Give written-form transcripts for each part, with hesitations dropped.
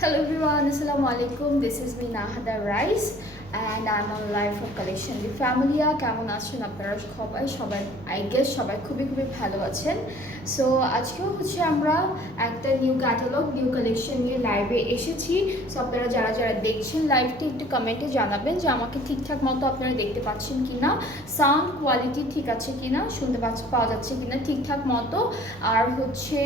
Hello everyone, Assalamu alaikum. This is me Nahada Rice and I'm on live from Collection the Family. কেমন আছেন আপনারা সবাই I guess সবাই খুবই ভালো আছেন। সো আজকেও হচ্ছে আমরা একটা নিউ ক্যাটালগ নিউ কালেকশন নিয়ে লাইভে এসেছি। সো আপনারা যারা দেখছেন লাইভটি একটু কমেন্টে জানাবেন যে আমাকে ঠিকঠাক মতো আপনারা দেখতে পাচ্ছেন কিনা, সাউন্ড কোয়ালিটি ঠিক আছে কিনা, শুনতে পাওয়া যাচ্ছে কিনা ঠিকঠাক মতো, আর হচ্ছে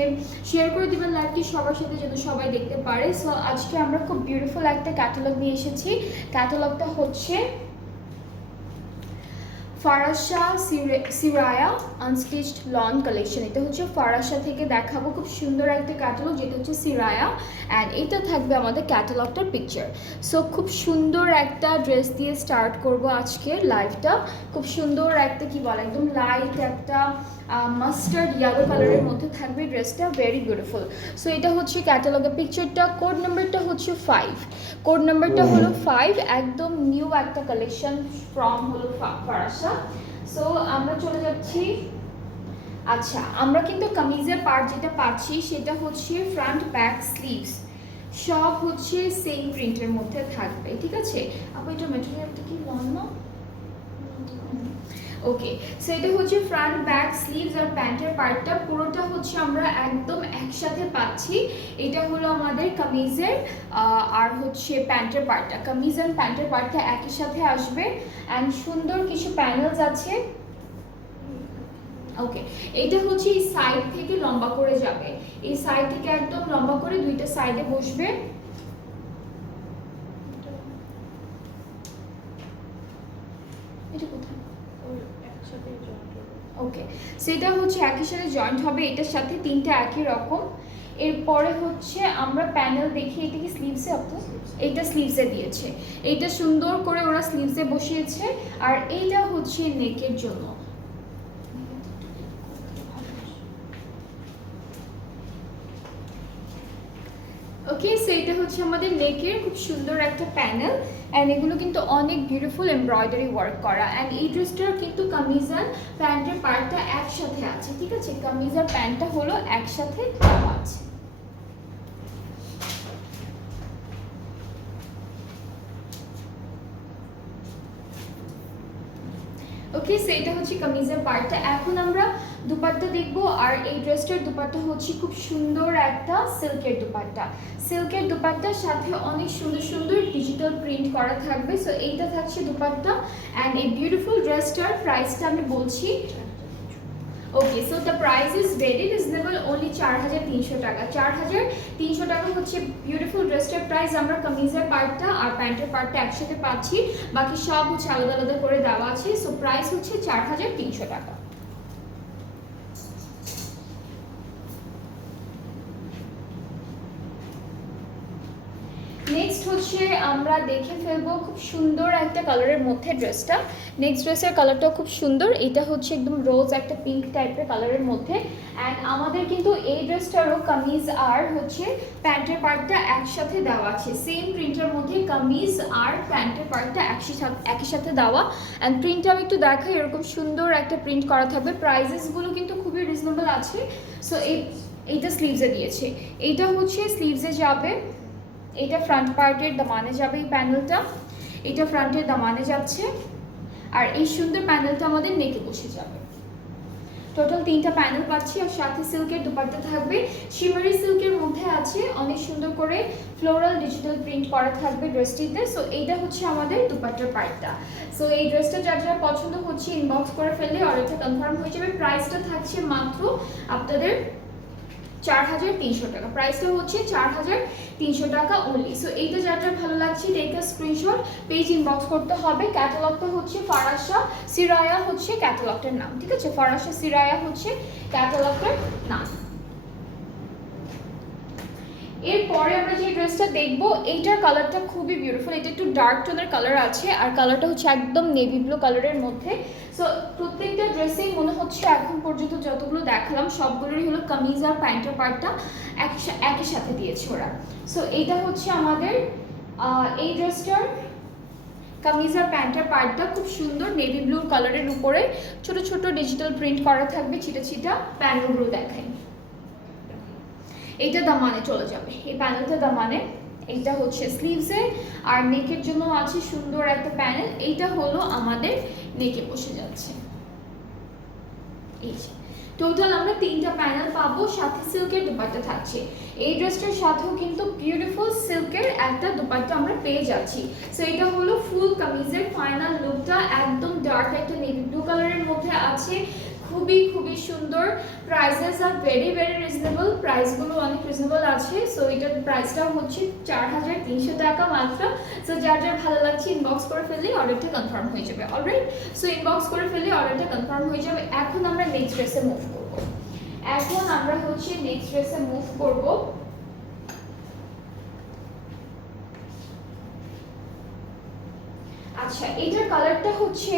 শেয়ার করে দিবেন লাইভটি সবার সাথে যেন সবাই দেখতে পারে। সো আজকে আমরা খুব বিউটিফুল একটা ক্যাটালগ নিয়ে এসেছি। ক্যাটালগটা হচ্ছে ফারাশা সিরায়া আনস্টিচড লন কালেকশন। এটা হচ্ছে ফারাশা থেকে দেখাবো, খুব সুন্দর একটা ক্যাটালগ যেটা হচ্ছে সিরায়া, অ্যান্ড এটা থাকবে আমাদের ক্যাটালগটার পিকচার। সো খুব সুন্দর একটা ড্রেস দিয়ে স্টার্ট করব আজকের লাইভটা। খুব সুন্দর একটা কি বলে একদম লাইট একটা মাস্টার্ড ইয়েলো কালারের মধ্যে থাকবে ড্রেসটা, ভেরি বিউটিফুল। সো এটা হচ্ছে ক্যাটালগের পিকচারটা। কোড নাম্বারটা হচ্ছে 5, কোড নাম্বারটা হলো 5, একদম নিউ একটা কালেকশন ফ্রম হলো ফারাশা। সো আমরা চলে যাচ্ছি। আচ্ছা, আমরা কিন্তু কামিজের পার্ট যেটা পাচ্ছি সেটা হচ্ছে ফ্রন্ট ব্যাক স্লিভস সব হচ্ছে সেম প্রিন্টের মধ্যে থাকবে, ঠিক আছে? আপু এটা মেটেরিয়ালটা কি লন না? ওকে, সো এটা হচ্ছে ফ্রন্ট ব্যাক স্লিভস আর প্যান্টের পার্টটা পুরোটা হচ্ছে আমরা একদম একসাথে পাচ্ছি। এটা হলো আমাদের কামিজের আর হচ্ছে প্যান্টের পার্টটা, কামিজ আর প্যান্টের পার্টটা একই সাথে আসবে, অ্যান্ড সুন্দর কিছু প্যানেলস আছে। ওকে, এটা হচ্ছে এই সাইড থেকে লম্বা করে যাবে, এই সাইড থেকে একদম লম্বা করে দুইটা সাইডে বসবে। এটা কোথায়? ওকে, সেটা হচ্ছে একই সাথে জয়েন্ট হবে, এটার সাথে তিনটা একই রকম। এরপরে হচ্ছে আমরা প্যানেল দেখি, এটা কি স্লিভসে আপু? এইটা স্লিভসে দিয়েছে, এইটা সুন্দর করে ওরা স্লিভসে বসিয়েছে, আর এইটা হচ্ছে নেকের জন্য। ওকে, সো এটা হচ্ছে আমাদের নেকের খুব সুন্দর একটা প্যানেল, অ্যান্ড এগুলো কিন্তু অনেক বিউটিফুল এমব্রয়ডারি ওয়ার্ক করা, অ্যান্ড এই ড্রেসটার কিন্তু কামিজ আর প্যান্টের পার্টটা একসাথে আছে, ঠিক আছে? কামিজ আর প্যান্টটা হলো একসাথে দেওয়া আছে। ওকে, সো এটা হচ্ছে কামিজের পার্টটা। এখন আমরা দুপাট্টা দেখবো, আর এই ড্রেসটার দুপাট্টা হচ্ছে খুব সুন্দর একটা সিল্কের দুপাট্টা। সিল্কের দুপাট্টার সাথে অনেক সুন্দর ডিজিটাল প্রিন্ট করা থাকবে। সো এইটা থাকছে দুপাট্টা, অ্যান্ড এই বিউটিফুল ড্রেসটার প্রাইসটা আমি বলছি। Okay, so the price is very reasonable, only 4300 টাকা। 4300 টাকা হচ্ছে বিউটিফুল ড্রেসটার প্রাইস। আমরা কামিজের পার্টটা আর প্যান্টের পার্টটা একসাথে পাচ্ছি, বাকি সব হচ্ছে আলাদা করে দেওয়া আছে। সো প্রাইস হচ্ছে 4300 টাকা। নেক্সট হচ্ছে আমরা দেখে ফেলবো খুব সুন্দর একটা কালারের মধ্যে ড্রেসটা। নেক্সট ড্রেসের কালারটাও খুব সুন্দর, এটা হচ্ছে একদম রোজ একটা পিঙ্ক টাইপের কালারের মধ্যে, অ্যান্ড আমাদের কিন্তু এই ড্রেসটারও কামিজ আর হচ্ছে প্যান্টের পার্টটা একসাথে দেওয়া আছে, সেম প্রিন্টের মধ্যে কামিজ আর প্যান্টের পার্টটা একই সাথে দেওয়া। অ্যান্ড প্রিন্টটা আমি একটু দেখাই, এরকম সুন্দর একটা প্রিন্ট করা থাকবে। প্রাইসেসগুলো কিন্তু খুবই রিজনেবল আছে। সো এইটা স্লিভসে দিয়েছে, এইটা হচ্ছে স্লিভসে যাবে, এটা ফ্রন্ট পার্টের দামানে যাবে এই প্যানেলটা, এটা ফ্রন্টের দামানে যাচ্ছে, আর এই সুন্দর প্যানেলটা আমাদের নেকে বসে যাবে। টোটাল 3টা প্যানেল পাচ্ছি, আর সাথে সিল্কের দুপাট্টা থাকবে, শিমারি সিল্কের মধ্যে আছে, অনেক সুন্দর করে ফ্লোরাল ডিজিটাল প্রিন্ট করা থাকবে ড্রেসটিতে। সো এইটা হচ্ছে আমাদের দুপাট্টার পার্টটা। সো এই ড্রেসটা যার পছন্দ হচ্ছে ইনবক্স করে ফেললে অর্ডারটা কনফার্ম হয়ে যাবে। প্রাইসটা থাকছে মাত্র আপনাদের 4300 টাকা, প্রাইসটা হচ্ছে 4300 টাকা অনলি। সো এইটা যার ভালো লাগছে take a screenshot, page inbox করতে হবে। ক্যাটালগটা হচ্ছে ফারাশা সিরায়া হচ্ছে ক্যাটালগটার নাম, ঠিক আছে? ফারাশা সিরায়া হচ্ছে ক্যাটালগটার নাম। এরপরে আমরা যে ড্রেসটা দেখবো, এইটার কালারটা খুবই বিউটিফুল, এটা একটু ডার্ক টোনের কালার আছে, আর কালারটা হচ্ছে একদম নেভি ব্লু কালারের মধ্যে। সো প্রত্যেকটা ড্রেসেই মনে হচ্ছে এখন পর্যন্ত যতগুলো দেখালাম সবগুলোরই হলো কামিজ আর প্যান্টের পার্টটা একই সাথে দিয়েছে ওরা। সো এইটা হচ্ছে আমাদের এই ড্রেসটার কামিজ আর প্যান্টের পার্টটা খুব সুন্দর নেভি ব্লু কালারের উপরে ছোট ডিজিটাল প্রিন্ট করা থাকবে, ছিটা প্যানেলগুলো দেখাই। এইটা দামানে চলে যাবে, এই প্যানেলটা দামানে, এটা হচ্ছে স্লিভসে, আর নেকের জন্য আছে সুন্দর একটা প্যানেল। এইটা হলো আমাদের নেকে বসে যাচ্ছে। এই টোটাল আমরা 3টা প্যানেল পাবো, সাথে সিল্কের দুপাট্টা থাকছে। এই ড্রেসটার সাথেও কিন্তু বিউটিফুল সিল্কের একটা দুপাট্টা আমরা পেয়ে যাচ্ছি। সো এটা হলো ফুল কামিজের ফাইনাল লুকটা, একদম ডার্ক একটা নেভি ব্লু কালারের মধ্যে আছে, খুবই খুবই সুন্দর। Prices are very very reasonable, প্রাইসগুলো অনেক রিজনেবল আছে। সো এটার প্রাইসটা হচ্ছে 4300 টাকা মাত্র। সো যার যার ভালো লাগছে ইনবক্স করে ফেললেই অর্ডারটা কনফার্ম হয়ে যাবে। অলরাইট, সো ইনবক্স করে ফেললেই অর্ডারটা কনফার্ম হয়ে যাবে। এখন আমরা নেক্সট ড্রেসে মুভ করব। এখন আমরা হচ্ছে নেক্সট ড্রেসে মুভ করব। আচ্ছা, এটার কালারটা হচ্ছে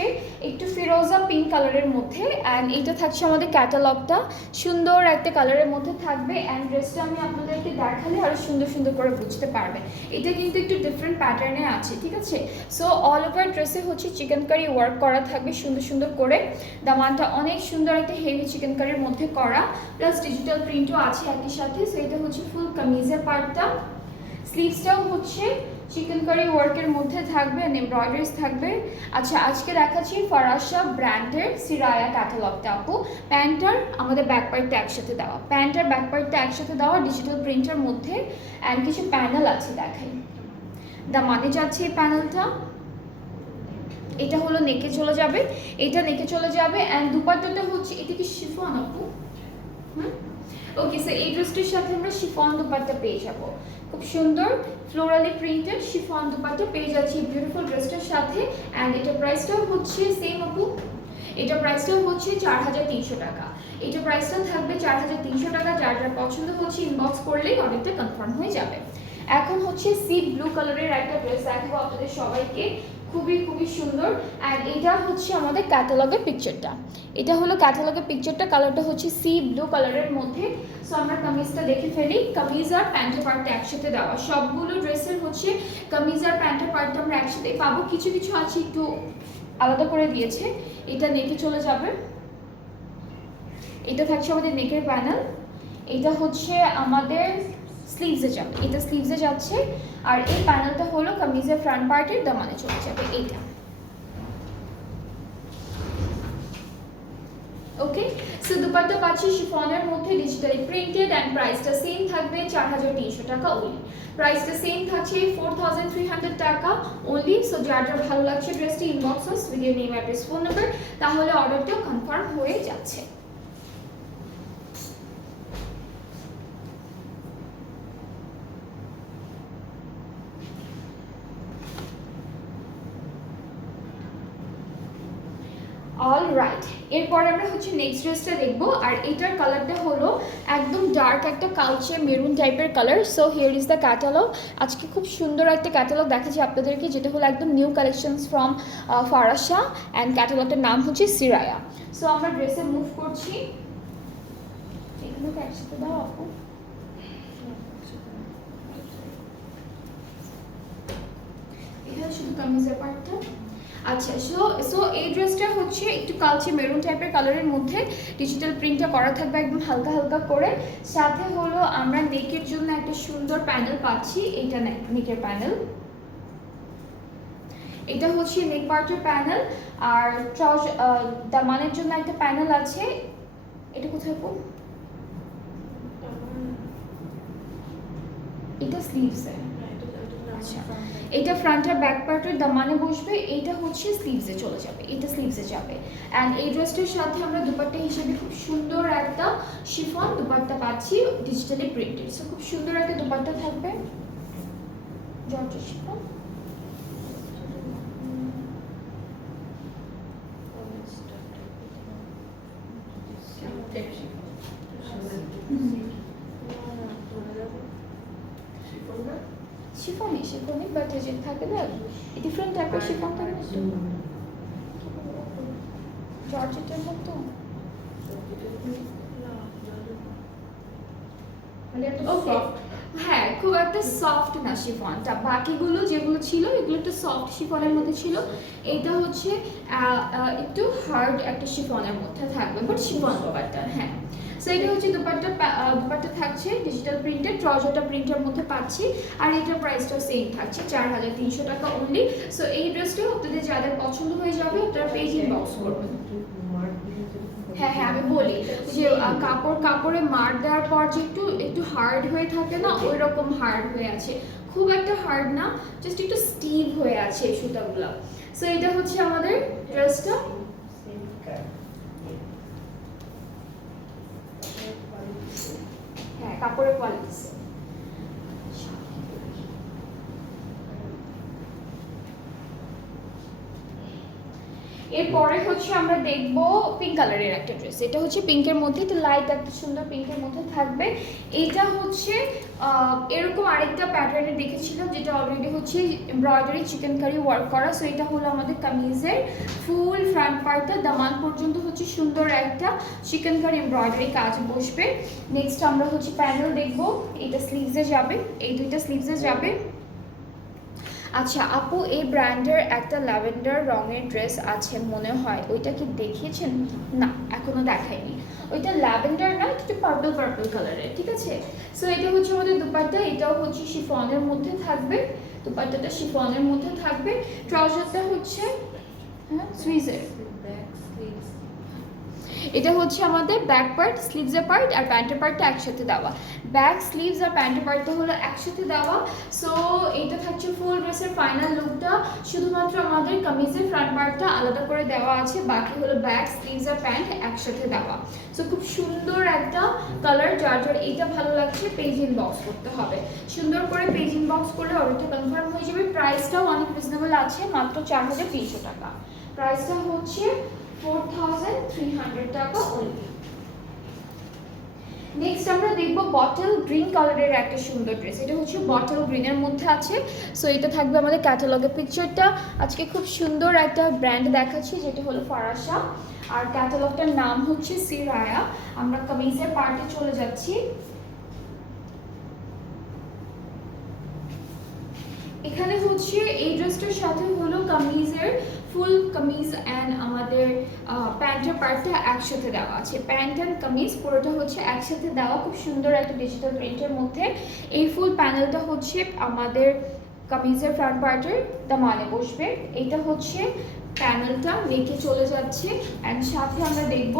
একটু ফিরোজা পিঙ্ক কালারের মধ্যে, অ্যান্ড এটা থাকছে আমাদের ক্যাটালগটা, সুন্দর একটা কালারের মধ্যে থাকবে। অ্যান্ড ড্রেসটা আমি আপনাদেরকে দেখালে আরও সুন্দর সুন্দর করে বুঝতে পারবেন। এটা কিন্তু একটু ডিফারেন্ট প্যাটার্নে আছে, ঠিক আছে। সো অল ওভার ড্রেসে হচ্ছে চিকেন কারি ওয়ার্ক করা থাকবে সুন্দর সুন্দর করে। দামানটা অনেক সুন্দর একটা হেভি চিকেন কারির মধ্যে করা, প্লাস ডিজিটাল প্রিন্টও আছে একই সাথে। সো এটা হচ্ছে ফুল কামিজের পার্টটা। স্লিভসটাও হচ্ছে চিকেন কারি ওয়ার্কের মধ্যে থাকবে, এমব্রয়ডারিজ থাকবে। আচ্ছা, আজকে দেখাচ্ছি ফারাশা ব্র্যান্ডের সিরায়া ক্যাটালগটা আপু। প্যান্টার আমাদের ব্যাক পার্টটা একসাথে দেওয়া, প্যান্টার ব্যাক পার্টটা একসাথে দেওয়া ডিজিটাল প্রিন্টের মধ্যে, অ্যান্ড কিছু প্যানেল আছে দেখাই। দামানে যাচ্ছে এই প্যানেলটা, এটা হলো নেকে চলে যাবে, এটা নেকে চলে যাবে। অ্যান্ড দুপাট্টাটা হচ্ছে, এটা কি শিফন আপু? ওকে, সো এই ড্রেসটির সাথে আমরা শিফন দুপাট্টা পেয়ে যাবো, খুব সুন্দর ফ্লোরালি প্রিন্টেড শিফন দুপাট্টা পেয়ে যাচ্ছি বিউটিফুল ড্রেসটার সাথে। অ্যান্ড এটা প্রাইসটাও হচ্ছে সেম আপু, এটা প্রাইসটাও হচ্ছে 4300 টাকা। এটা প্রাইসটা থাকবে 4300 টাকা। যার যার পছন্দ হচ্ছে ইনবক্স করলেই অর্ডারটা কনফার্ম হয়ে যাবে। এখন হচ্ছে সি ব্লু কালারের একটা ড্রেস দেখাবো আপনাদের সবাইকে, খুবই খুবই সুন্দর। অ্যান্ড এটা হচ্ছে আমাদের ক্যাটালগের পিকচারটা, এটা হলো ক্যাটালগের পিকচারটা, কালারটা হচ্ছে সি ব্লু কালারের মধ্যে। সো আমরা কামিজটা দেখে ফেলি। কামিজ আর প্যান্টের পার্টটা একসাথে দেওয়া, সবগুলো ড্রেসের হচ্ছে কামিজ আর প্যান্টের পার্টটা আমরা একসাথে পাবো। কিছু কিছু আছে একটু আলাদা করে দিয়েছে। এটা নেকে চলে যাবে, এটা থাকছে আমাদের নেকের প্যানেল। এটা হচ্ছে আমাদের স্লিভসে যাবে, এটা স্লিভসে যাচ্ছে। আর এই প্যানেলটা হলো কামিজের ফ্রন্ট পার্টের দামানে চলে যাবে এইটা। ওকে, সো দুপাট্টা পাচ্ছি শিফনের মধ্যে ডিজিটালি প্রিন্টেড, অ্যান্ড প্রাইসটা সেম থাকবে 4300 টাকা ওনলি। প্রাইসটা সেম থাকছে 4300 টাকা ওনলি। সো যার যার ভালো লাগছে ড্রেসটি inbox us with your name, address, phone number, তাহলে অর্ডারটা কনফার্ম হয়ে যাচ্ছে। অলরাইট, এরপর আমরা হচ্ছে নেক্সট ড্রেসটা দেখবো। আর এটার কালারটা হলো একদম ডার্ক একটা কালচে মেরুন টাইপের colour. So here is the catalogue. আজকে খুব সুন্দর একটা ক্যাটালগ দেখাচ্ছি আপনাদেরকে, যেটা হলো একদম নিউ কালেকশনস ফ্রম ফারাশা, অ্যান্ড ক্যাটালগটার নাম হচ্ছে সিরায়া। সো আমরা ড্রেসে মুভ করছি। এগুলো একসাথে দাও আপু। এটা শুধু কামিজের পার্টটা। আচ্ছা, সো এই ড্রেসটা হচ্ছে একটু কালচে মেরুন টাইপের কালারের মধ্যে ডিজিটাল প্রিন্টটা করা থাকবে একদম হালকা হালকা করে। সাথে হলো আমরা নেকের জন্য একটা সুন্দর প্যানেল পাচ্ছি, এইটা নেকের প্যানেল, এটা হচ্ছে নেক পার্টের প্যানেল। আর দামানের জন্য একটা প্যানেল আছে, এটা কোথায় পড়ব? এটা স্লিভসে। আচ্ছা, এটা ফ্রন্ট আর ব্যাক পার্টের দামানে বসবে, এইটা হচ্ছে স্লিভসে চলে যাবে, এটা স্লিভসে যাবে। অ্যান্ড এই ড্রেসটার সাথে আমরা দুপাট্টা হিসেবে খুব সুন্দর একটা শিফন দুপাট্টা পাচ্ছি ডিজিটালি প্রিন্টেড। সো খুব সুন্দর একটা দুপাট্টা থাকবে, জর্জেট শিফন। শিফনে বাট যে থাকে না ডিফারেন্ট টাইপের শিফন থাকে না, জর্জেটের মতো। মানে একটু ওকে, সফট। হ্যাঁ খুব একটা সফট না শিফনটা, বাকিগুলো যেগুলো ছিল এগুলো একটু সফট শিফনের মধ্যে ছিল, এটা হচ্ছে একটু হার্ড একটা শিফনের মধ্যে থাকবে, বাট শিফন দোপাট্টা। হ্যাঁ, সো এটা হচ্ছে দোপাট্টা। দোপাট্টা থাকছে ডিজিটাল প্রিন্টেড, ট্রাউজারটা প্রিন্টের মধ্যে পাচ্ছি, আর এটার প্রাইসটাও সেম থাকছে 4300 টাকা অনলি। সো এই ড্রেসটাও আপনাদের যাদের পছন্দ হয়ে যাবে আপনারা পেজ ইনবক্স করবেন। হ্যাঁ হ্যাঁ, আমি বলি যে কাপড়ে মার দেওয়ার পর যে একটু একটু হার্ড হয়ে থাকে না, ওই রকম হার্ড হয়ে আছে, খুব একটা হার্ড না, জাস্ট একটু স্টিভ হয়ে আছে এই সুতাগুলো। সো এটা হচ্ছে আমাদের ড্রেসটা। হ্যাঁ, কাপড়ের কোয়ালিটি। এরপরে হচ্ছে আমরা দেখব পিঙ্ক কালারের একটা ড্রেস। এটা হচ্ছে পিঙ্কের মধ্যে, একটু লাইট একটা সুন্দর পিঙ্কের মধ্যে থাকবে। এটা হচ্ছে এরকম আরেকটা প্যাটার্নে দেখেছিলাম, যেটা অলরেডি হচ্ছে এমব্রয়ডারি চিকেন কারি ওয়ার্ক করা। সো এটা হলো আমাদের কামিজের ফুল ফ্রন্ট পার্টটা, দামান পর্যন্ত হচ্ছে সুন্দর একটা চিকেন কারি এমব্রয়ডারি কাজ বসবে। নেক্সট আমরা হচ্ছে প্যানেল দেখব, এটা স্লিভসে যাবে, এই দুইটা স্লিভসে যাবে। আচ্ছা আপু, এই ব্র্যান্ডের একটা ল্যাভেন্ডার রঙের ড্রেস আছে মনে হয়, ওইটা কি দেখিয়েছেন? না, এখনো দেখাইনি। ওইটা ল্যাভেন্ডার না, একটু পার্পল পার্পল কালারের, ঠিক আছে। সো এটা হচ্ছে আমাদের দুপাট্টা, এটাও হচ্ছে শিফনের মধ্যে থাকবে, দুপাট্টাটা শিফনের মধ্যে থাকবে। ট্রাউজারটা হচ্ছে হ্যাঁ সুইজের। এটা হচ্ছে আমাদের ব্যাক পার্ট, স্লিভসের পার্ট আর প্যান্টের পার্টটা একসাথে দেওয়া। ব্যাক, স্লিভস আর প্যান্টের পার্টটা হলো একসাথে দেওয়া। সো এটা থাকছে ফুল ড্রেসের ফাইনাল লুকটা। শুধুমাত্র আমাদের কামিজের ফ্রন্ট পার্টটা আলাদা করে দেওয়া আছে, বাকি হলো ব্যাক, স্লিভস আর প্যান্ট একসাথে দেওয়া। সো খুব সুন্দর একটা কালার, যার যার এইটা ভালো লাগছে পেজ ইনবক্স করতে হবে। সুন্দর করে পেজ ইনবক্স করলে অর্ডারটা কনফার্ম হয়ে যাবে। প্রাইসটাও অনেক রিজনেবল আছে, মাত্র 4300 টাকা। প্রাইসটা হচ্ছে 4300 টাকা অনলি। নেক্সট আমরা দেখব বটল গ্রিন কালারের একটা সুন্দর ড্রেস। এটা হচ্ছে বটল গ্রিনের মধ্যে আছে। সো এটা থাকবে আমাদের ক্যাটালগের পিকচারটা। আজকে খুব সুন্দর একটা ব্র্যান্ড দেখাচ্ছি, যেটা হলো ফারাসা, আর ক্যাটালগটার নাম হচ্ছে সিরায়া। আমরা কামিজের পার্টে চলে যাচ্ছি। এখানে হচ্ছে এই ড্রেসটার সাথে হলো কামিজের ফুল কামিজ অ্যান্ড আমাদের প্যান্টের পার্টটা একসাথে দেওয়া আছে। প্যান্ট অ্যান্ড কামিজ পুরোটা হচ্ছে একসাথে দেওয়া, খুব সুন্দর একটা ডিজিটাল প্রিন্টের মধ্যে। এই ফুল প্যানেলটা হচ্ছে আমাদের কামিজের ফ্রন্ট পার্টের দামানে বসবে। এটা হচ্ছে প্যানেলটা, নেকে চলে যাচ্ছে। অ্যান্ড সাথে আমরা দেখব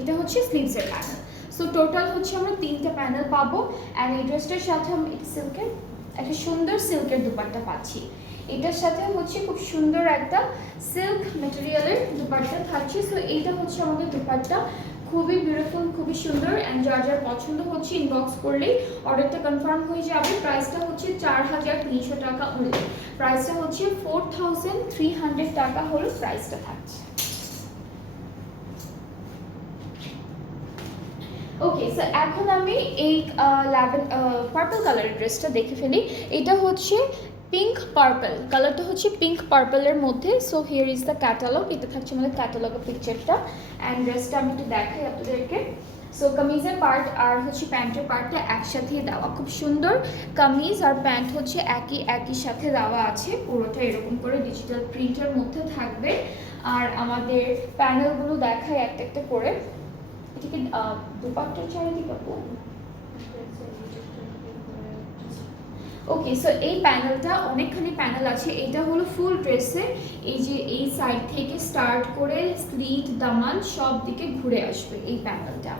এটা হচ্ছে স্লিভসের প্যানেল। সো টোটাল হচ্ছে আমরা 3টা প্যানেল পাবো। অ্যান্ড এই ড্রেসটার সাথে আমি সিল্কের একটা সুন্দর সিল্কের দুপাট্টা পাচ্ছি। এটার সাথে হচ্ছে খুব সুন্দর একটা সিল্ক ম্যাটেরিয়ালের দুপাট্টা থাকছে। সো এইটা হচ্ছে আমাদের দুপাট্টা, খুবই বিউটিফুল, খুবই সুন্দর। অ্যান্ড যার যার পছন্দ হচ্ছে ইনবক্স করলেই অর্ডারটা কনফার্ম হয়ে যাবে। প্রাইসটা হচ্ছে 4300 টাকা অনলি। প্রাইসটা হচ্ছে 4300 টাকা হলো প্রাইসটা থাকছে। ওকে, সো এখন আমি এই পার্পল কালারের ড্রেসটা দেখে ফেলি। এটা হচ্ছে পিঙ্ক পার্পল, কালারটা হচ্ছে পিঙ্ক পার্পলের মধ্যে। So here is the catalogue, এটা থাকছে আমাদের ক্যাটালগের পিকচারটা। অ্যান্ড ড্রেসটা আমি একটু দেখাই আপনাদেরকে। সো কামিজের পার্ট আর হচ্ছে প্যান্টের পার্টটা একসাথে দেওয়া, খুব সুন্দর। কামিজ আর প্যান্ট হচ্ছে একই সাথে দেওয়া আছে, পুরোটা এরকম করে ডিজিটাল প্রিন্টের মধ্যে থাকবে। আর আমাদের প্যানেলগুলো দেখায় একটা একটা করে। এটাকে দুপাট্টার চারিদিকে ওকে। সো এই প্যানেলটা অনেকখানি প্যানেল আছে। এটা হলো ফুল ড্রেসে, এই যে এই সাইড থেকে স্টার্ট করে স্লিট দামান সব দিকে ঘুরে আসবে এই প্যানেলটা।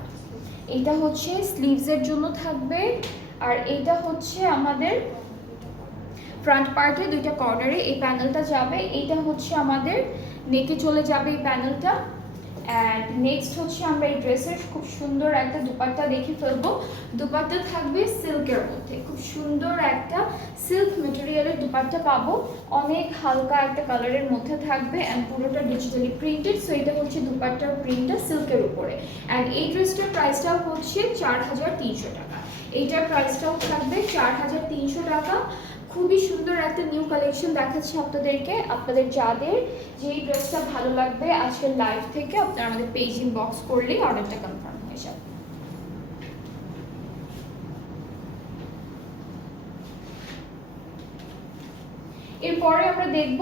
এটা হচ্ছে স্লিভসের জন্য থাকবে, আর এটা হচ্ছে আমাদের ফ্রন্ট পার্টে দুইটা কর্নারে এই প্যানেলটা যাবে। এইটা হচ্ছে আমাদের নেকে চলে যাবে এই প্যানেলটা। অ্যান্ড নেক্সট হচ্ছে আমরা এই ড্রেসের খুব সুন্দর একটা দুপাট্টা দেখে ফেলবো। দুপাট্টা থাকবে সিল্কের মধ্যে, খুব সুন্দর একটা সিল্ক মেটেরিয়ালের দুপাট্টা পাবো, অনেক হালকা একটা কালারের মধ্যে থাকবে। অ্যান্ড পুরোটা ডিজিটালি প্রিন্টেড। সো এটা হচ্ছে দুপাট্টার প্রিন্টটা সিল্কের উপরে। অ্যান্ড এই ড্রেসটার প্রাইসটাও হচ্ছে 4300 টাকা। এইটার প্রাইসটাও থাকবে 4300 টাকা। খুবই সুন্দর একটা নিউ কালেকশন দেখাচ্ছি আপনাদেরকে। আপনাদের যাদের যেই ড্রেসটা ভালো লাগবে আজকের লাইভ থেকে, আপনারা আমাদের পেজ ইনবক্স করলেই অর্ডারটা কনফার্ম হয়ে যাবে। এরপরে আমরা দেখব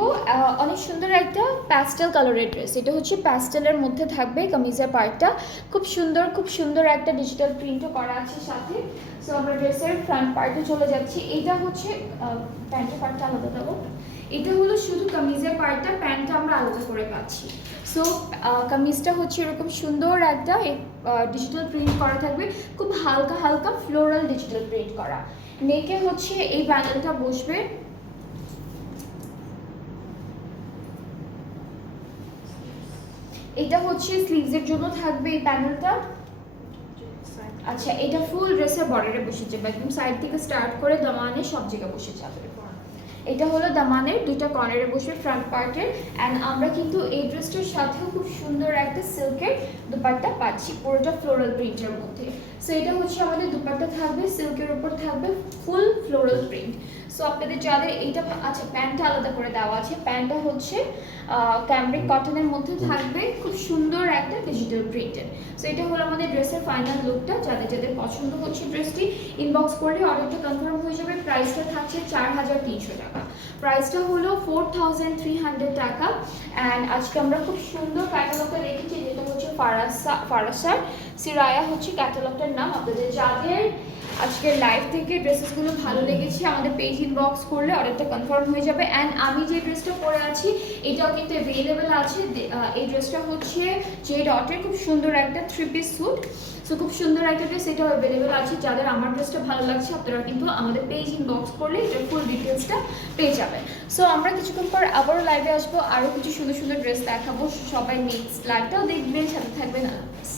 অনেক সুন্দর একটা প্যাস্টেল কালারের ড্রেস। এটা হচ্ছে প্যাস্টেলের মধ্যে থাকবে কামিজের পার্টটা, খুব সুন্দর একটা ডিজিটাল প্রিন্টও করা আছে সাথে। সো আমরা ড্রেসের ফ্রন্ট পার্টে চলে যাচ্ছি। এটা হচ্ছে প্যান্টের পার্টটা আলাদা দেবো, এটা হলো শুধু কামিজের পার্টটা, প্যান্টটা আমরা আলাদা করে পাচ্ছি। সো কামিজটা হচ্ছে এরকম সুন্দর একটা ডিজিটাল প্রিন্ট করা থাকবে, খুব হালকা ফ্লোরাল ডিজিটাল প্রিন্ট করা। নেকে হচ্ছে এই প্যানেলটা বসবে, এটা হচ্ছে স্লিভসের জন্য থাকবে এই প্যানেলটা। আচ্ছা, এটা ফুল ড্রেসের বর্ডারে বসে যাবে, একদম সাইড থেকে স্টার্ট করে দামানে সব জায়গায় বসে যাবে। এটা হলো দামানের দুইটা কর্নারে বসে ফ্রন্ট পার্টের। অ্যান্ড আমরা কিন্তু এই ড্রেসটার সাথেও খুব সুন্দর একটা সিল্কের দুপাট্টা পাচ্ছি, পুরোটা ফ্লোরাল প্রিন্টের মধ্যে। সো এটা হচ্ছে আমাদের দুপাট্টা থাকবে, সিল্কের উপর থাকবে ফুল ফ্লোরাল প্রিন্ট। সো আপনাদের যাদের এইটা, আচ্ছা প্যান্টটা আলাদা করে দেওয়া আছে, প্যান্টটা হচ্ছে ক্যামব্রিক কটনের মধ্যে থাকবে, খুব সুন্দর একটা ডিজিটাল প্রিন্টের। সো এটা হলো আমাদের ড্রেসের ফাইনাল লুকটা। যাদের পছন্দ হচ্ছে ড্রেসটি ইনবক্স করলে অর্ডারটা কনফার্ম হয়ে যাবে। প্রাইসটা থাকছে 4300 টাকা, প্রাইসটা হলো 4300 টাকা। অ্যান্ড আজকে আমরা খুব সুন্দর ক্যাটালগটা রেখেছি, যেটা হচ্ছে ফারাসার সিরায়া হচ্ছে ক্যাটালগটার নাম। আপনাদের যাদের আজকের লাইভ থেকে ড্রেসেসগুলো ভালো লেগেছে আমাদের পেজ ইনবক্স করলে অর্ডারটা কনফার্ম হয়ে যাবে। অ্যান্ড আমি যে ড্রেসটা পরে আছি এটাও কিন্তু অ্যাভেলেবেল আছে। এই ড্রেসটা হচ্ছে যে ডটের খুব সুন্দর একটা 3 পিস স্যুট। সো খুব সুন্দর একটা ড্রেস, এটাও অ্যাভেলেবেল আছে। যাদের আমার ড্রেসটা ভালো লাগছে আপনারা কিন্তু আমাদের পেজ ইনবক্স করলে এটার ফুল ডিটেলসটা পেয়ে যাবেন। সো আমরা কিছুক্ষণ পর আবারও লাইভে আসবো, আরও কিছু সুন্দর সুন্দর ড্রেস দেখাবো। সবাই নেক্সট লাইভটাও দেখবেন, সাথে থাকবেন। আল্লাহ হাফেজ।